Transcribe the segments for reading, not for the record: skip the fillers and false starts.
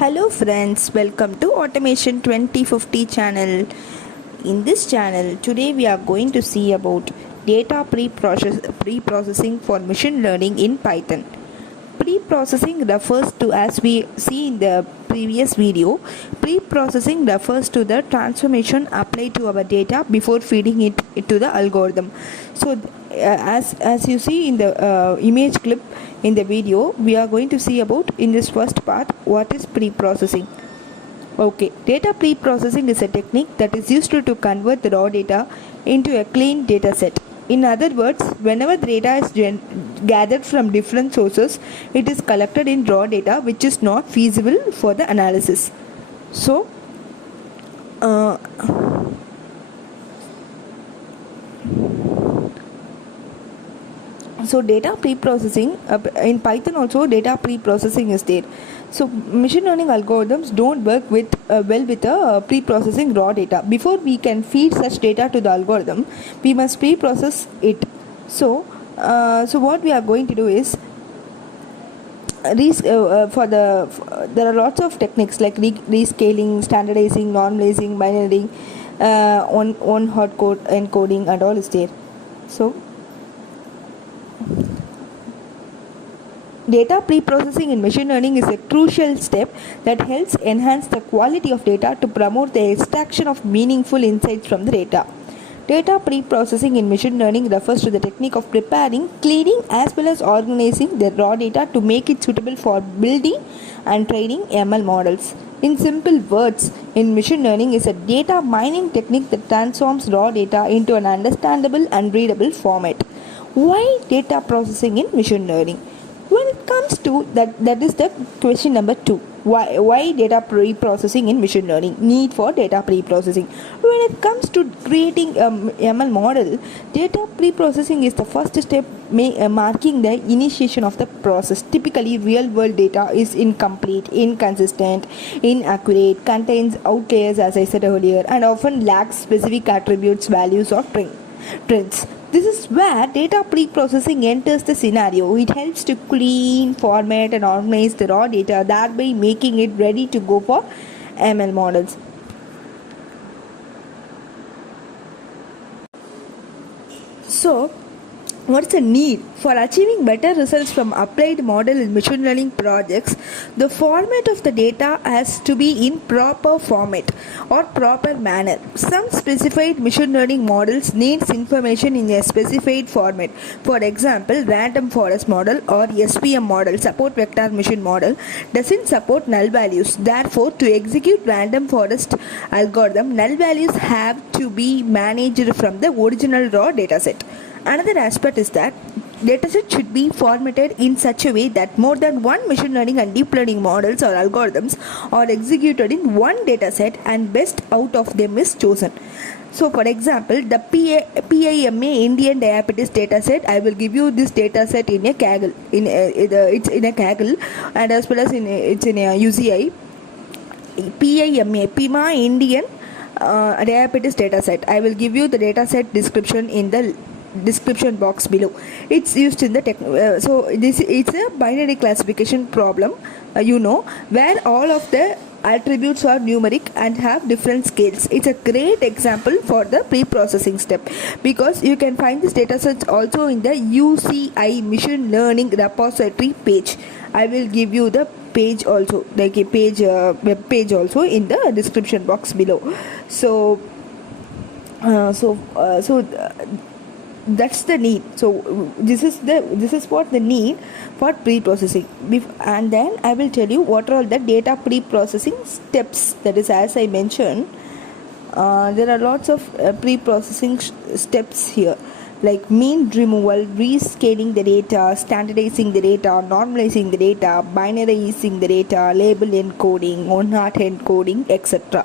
Hello friends, welcome to Automation 2050 channel. In this channel, today we are going to see about data pre-processing for machine learning in Python. Pre-processing refers to, as we see in the previous video, pre-processing refers to the transformation applied to our data before feeding it to the algorithm. So as you see in the image clip in the video, we are going to see about in this first part what is pre-processing. Okay, data pre-processing is a technique that is used to convert the raw data into a clean data set. In other words, whenever the data is gathered from different sources, it is collected in raw data which is not feasible for the analysis. So, data pre-processing in Python also data pre-processing is there. So machine learning algorithms don't work with well with pre-processing raw data. Before we can feed such data to the algorithm, we must pre-process it. So what we are going to do is there are lots of techniques like rescaling, standardizing, normalizing, binarying, on hard code encoding and all is there. So data pre-processing in machine learning is a crucial step that helps enhance the quality of data to promote the extraction of meaningful insights from the data. Data pre-processing in machine learning refers to the technique of preparing, cleaning as well as organizing the raw data to make it suitable for building and training ML models. In simple words, in machine learning is a data mining technique that transforms raw data into an understandable and readable format. Why data processing in machine learning? When it comes to that is the question number 2. Why data pre-processing in machine learning? Need for data pre-processing. When it comes to creating ML model, data pre-processing is the first step marking the initiation of the process. Typically, real-world data is incomplete, inconsistent, inaccurate, contains outliers as I said earlier, and often lacks specific attributes, values, or trends. This is where data pre-processing enters the scenario. It helps to clean, format and organize the raw data, thereby making it ready to go for ML models. So, what's the need? For achieving better results from applied model in machine learning projects, the format of the data has to be in proper format or proper manner. Some specified machine learning models needs information in a specified format. For example, random forest model or SVM model, support vector machine model, doesn't support null values. Therefore, to execute random forest algorithm, null values have to be managed from the original raw dataset. Another aspect is that dataset should be formatted in such a way that more than one machine learning and deep learning models or algorithms are executed in one dataset and best out of them is chosen. So for example, the PIMA Indian diabetes dataset, I will give you this dataset in a Kaggle. It's in a Kaggle and as well as it's in a UCI. PIMA Indian diabetes dataset. I will give you the dataset description in the description box below. It's used in the so it's a binary classification problem, where all of the attributes are numeric and have different scales. It's a great example for the pre-processing step because you can find this dataset also in the UCI machine learning repository page. I will give you the page also, like a page web page also in the description box below. So that's the need. So this is what the need for pre-processing. And then I will tell you what are all the data pre-processing steps. That is, as I mentioned, there are lots of pre-processing steps here, like mean removal, rescaling the data, standardizing the data, normalizing the data, binarizing the data, label encoding, one-hot encoding, etc.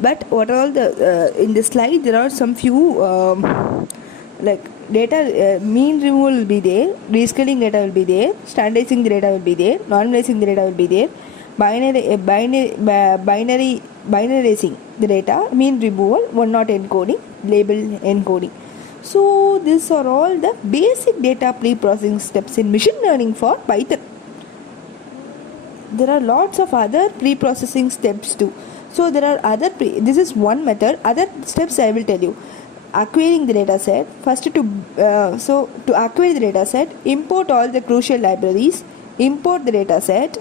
But what are all the in the slide there are some few like data mean removal will be there, rescaling data will be there, standardizing the data will be there, normalizing the data will be there, binarizing the data, mean removal, one-hot encoding, label encoding. So these are all the basic data pre-processing steps in machine learning for Python. there are lots of other pre-processing steps too. So there are this is one method. Other steps I will tell you. Acquiring the data set. First to acquire the data set, import all the crucial libraries, import the data set.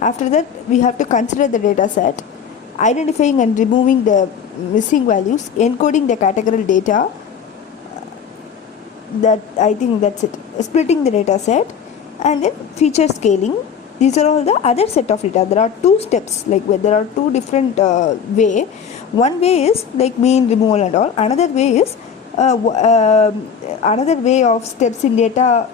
After that, we have to consider the data set, identifying and removing the missing values, encoding the categorical data. That I think that's it. Splitting the data set, and then feature scaling. These are all the other set of data. There are two steps, like where there are two different way. One way is like mean removal and all. Another way is another way of steps in data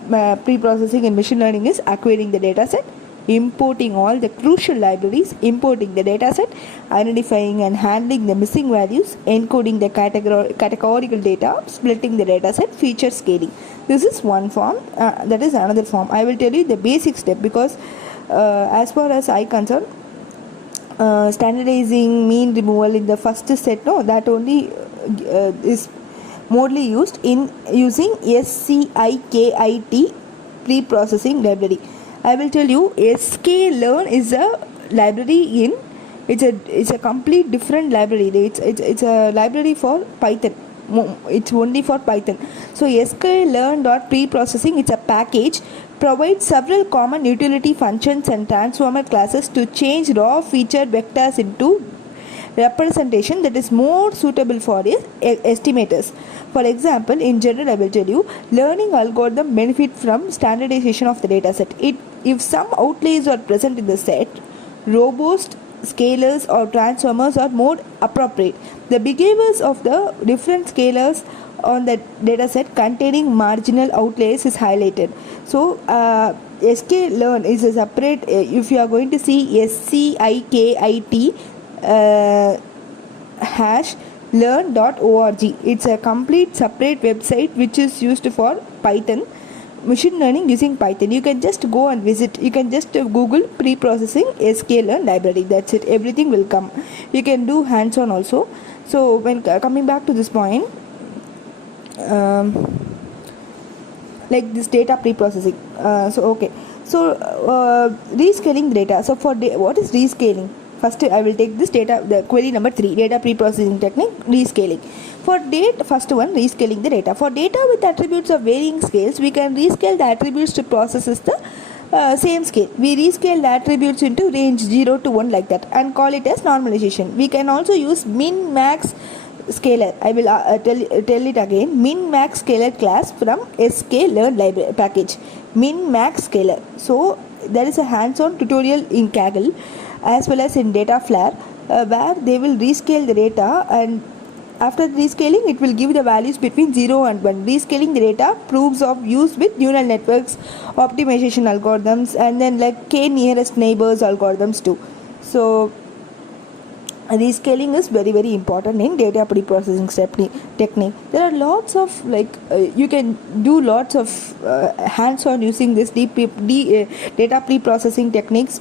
pre-processing and machine learning is acquiring the data set, importing all the crucial libraries, importing the data set, identifying and handling the missing values, encoding the categorical data, splitting the data set, feature scaling. This is one form. That is another form. I will tell you the basic step, because as far as I concern, standardizing mean removal in the first set, no, that only is mostly used in using SCIKIT pre-processing library. I will tell you, sklearn is a library in, it's a complete different library. It's a library for Python. It's only for Python. So sklearn.preprocessing, it's a package, provides several common utility functions and transformer classes to change raw feature vectors into representation that is more suitable for estimators. For example, in general, I will tell you, learning algorithm benefit from standardization of the data set. If some outliers are present in the set, robust scalars or transformers are more appropriate. The behaviors of the different scalars on the data set containing marginal outliers is highlighted. So sklearn is a separate, if you are going to see SCIKIT hash learn.org, it's a complete separate website which is used for Python, machine learning using Python. You can just go and visit. You can just Google pre-processing sklearn library. That's it. Everything will come. You can do hands-on also. So when coming back to this point, like this data pre-processing. Rescaling data. So for what is rescaling? First, I will take this data, the query number 3, data pre-processing technique, rescaling. For first one, rescaling the data. For data with attributes of varying scales, we can rescale the attributes to processes the same scale. We rescale the attributes into range 0 to 1 like that and call it as normalization. We can also use min-max scalar. I will tell it again. Min-max scalar class from sklearn library package. Min-max scalar. So there is a hands-on tutorial in Kaggle as well as in Dataflower where they will rescale the data, and after rescaling it will give the values between 0 and 1. Rescaling the data proves of use with neural networks, optimization algorithms, and then like k nearest neighbors algorithms too. So rescaling is very very important in data pre-processing technique. There are lots of you can do lots of hands-on using this data pre-processing techniques.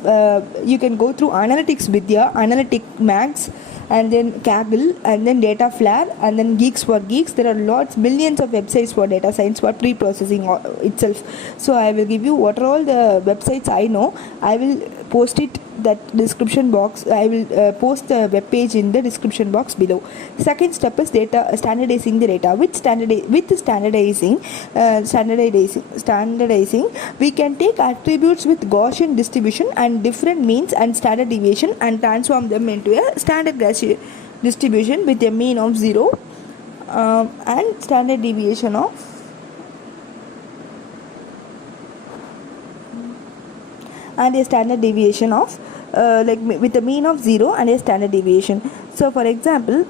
You can go through Analytics Vidya, Analytic Max, and then Kaggle, and then Dataflower, and then Geeks for Geeks. There are millions of websites for data science for pre-processing itself. So I will give you what are all the websites I know. I will post it that description box. I will post the web page in the description box below. Second step is standardizing the data. With standardizing, we can take attributes with Gaussian distribution and different means and standard deviation and transform them into a standard distribution with a mean of 0 and standard deviation of with a mean of 0 and a standard deviation. So for example,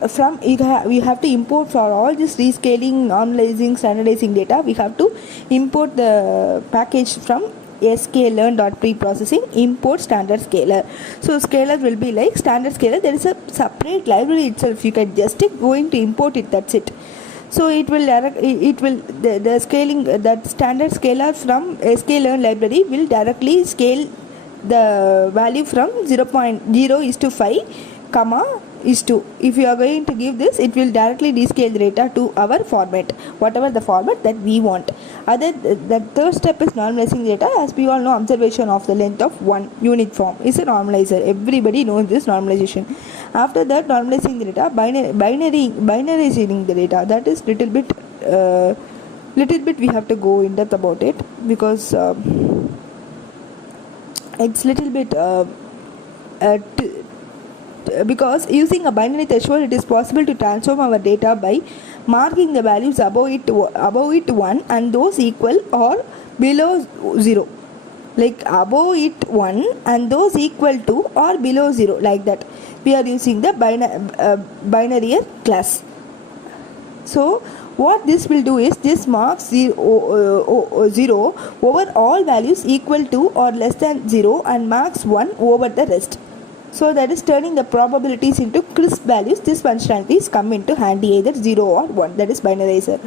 we have to import for all this rescaling, normalizing, standardizing data. We have to import the package from sklearn.preprocessing, import standard scalar. So scalar will be like standard scalar. There is a separate library itself. You can just going to import it. That's it. So the scaling, that standard scalar from sklearn library will directly scale the value from 0.0:5, is 2. If you are going to give this, it will directly descale the data to our format, whatever the format that we want. The third step is normalizing data. As we all know, observation of the length of one unit form is a normalizer. Everybody knows this normalization. After that, normalizing the data, binarizing the data. That is little bit we have to go in depth about it, because it's little bit because using a binary threshold, it is possible to transform our data by marking the values above it 1 and those equal or below 0, like above it 1 and those equal to or below 0, like that. We are using the binary class. So what this will do is, this marks 0 over all values equal to or less than 0 and marks 1 over the rest. So that is turning the probabilities into crisp values. This functionalities come into handy, either 0 or 1, that is binarizer.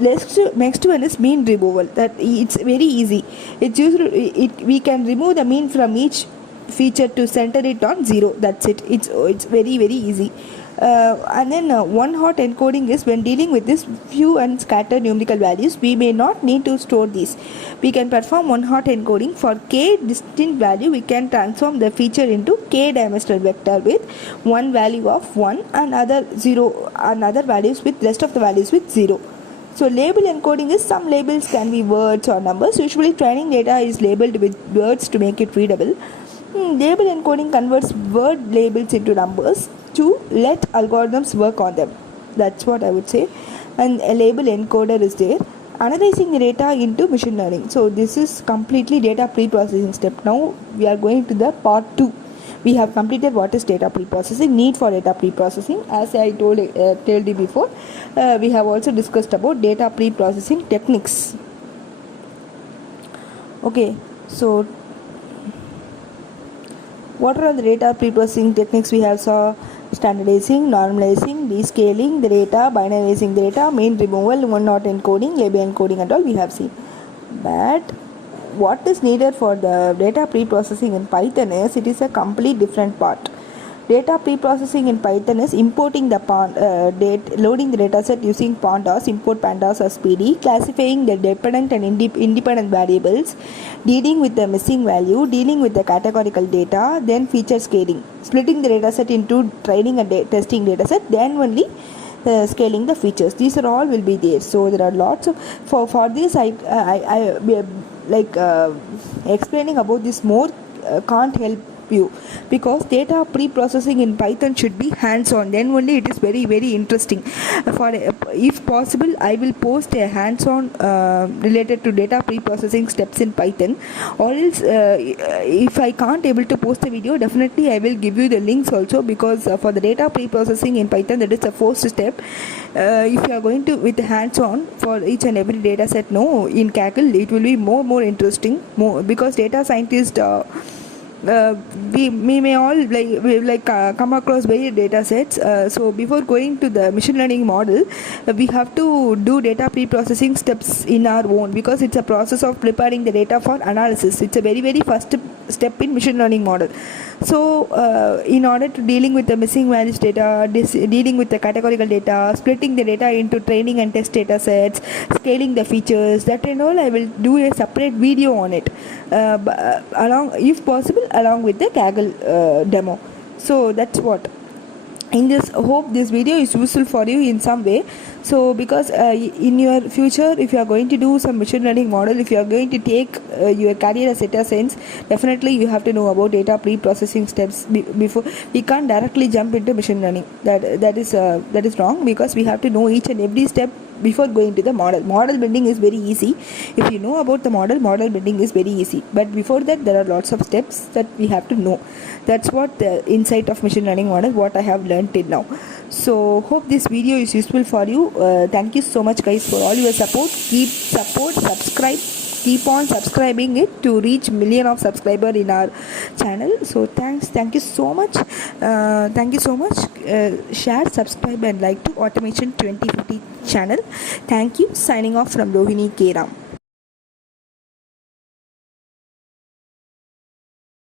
Next one is mean removal. That it's very easy. It's usually we can remove the mean from each feature to center it on 0. That's it. It's very easy. And then one hot encoding is when dealing with this few and scattered numerical values, we may not need to store these. We can perform one hot encoding for k distinct value. We can transform the feature into k dimensional vector with one value of 1 and other 0 and other values with rest of the values with 0. So label encoding is, some labels can be words or numbers. Usually training data is labeled with words to make it readable. Label encoding converts word labels into numbers to let algorithms work on them. That's what I would say. And a label encoder is there. Analyzing the data into machine learning. So this is completely data pre-processing step. Now we are going to the part 2. We have completed what is data pre-processing, need for data pre-processing. As I told you before, we have also discussed about data pre-processing techniques. Okay, so what are the data pre-processing techniques we have saw? Standardizing, normalizing, descaling the data, binarizing the data, mean removal, one-hot encoding, label encoding and all we have seen. But what is needed for the data pre-processing in Python is, it is a complete different part. Data pre-processing in Python is importing the loading the dataset using pandas, import pandas as PD, classifying the dependent and independent variables, dealing with the missing value, dealing with the categorical data, then feature scaling, splitting the dataset into training and testing dataset, then only scaling the features. These are all will be there. So there are lots of for this I explaining about this more can't help you, because data pre-processing in Python should be hands-on, then only it is very interesting. If possible, I will post a hands-on related to data pre-processing steps in Python, or else if I can't able to post a video, definitely I will give you the links also, because for the data pre-processing in Python, that is the first step. If you are going to with hands-on for each and every data set, no, in Kaggle it will be more interesting, because data scientists we may all come across various data sets. So before going to the machine learning model, we have to do data pre-processing steps in our own, because it's a process of preparing the data for analysis. It's a very first step in machine learning model. So in order to dealing with the missing values data, dealing with the categorical data, splitting the data into training and test data sets, scaling the features, that and all, I will do a separate video on it, along, if possible, along with the Kaggle demo. So that's what. In this, hope this video is useful for you in some way. So because in your future, if you are going to do some machine learning model, if you are going to take your career as data science, definitely you have to know about data pre-processing steps before. We can't directly jump into machine learning. That is wrong, because we have to know each and every step before going to the model. Model building is very easy. If you know about the model building is very easy. But before that, there are lots of steps that we have to know. That's what the insight of machine learning model, what I have learned till now. So hope this video is useful for you. Thank you so much guys for all your support. Subscribe, keep on subscribing it to reach million of subscriber in our channel. So thank you so much. Share, subscribe and like to Automation 2050 channel. Thank you. Signing off from Rohini K. Ram.